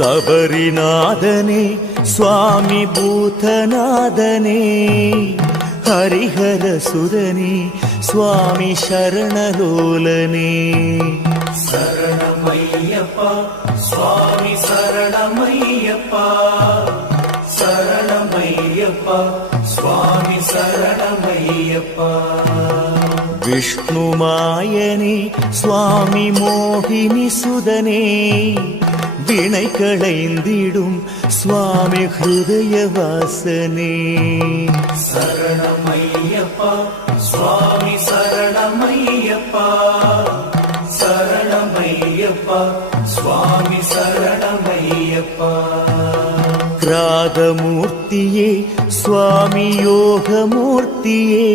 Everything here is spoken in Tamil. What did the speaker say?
சபரிநாதனே சுவாமி பூதநாதனே ஹரிஹர சுதனே சுவாமி சரணலோலனே சரணமையப்பா சுவாமி சரணமையப்பா சரணமையப்பா சுவாமி சரணமையப்பா விஷ்ணுமாயனே சுவாமி மோகினி சுதனே வினை களைந்திடும் சுவாமி ஹிருதயவாசனே சரணமையப்பா சுவாமி சரணமையப்பா சரணமையப்பா சுவாமி சரணமையப்பா கிராதமூர்த்தியே சுவாமி யோகமூர்த்தியே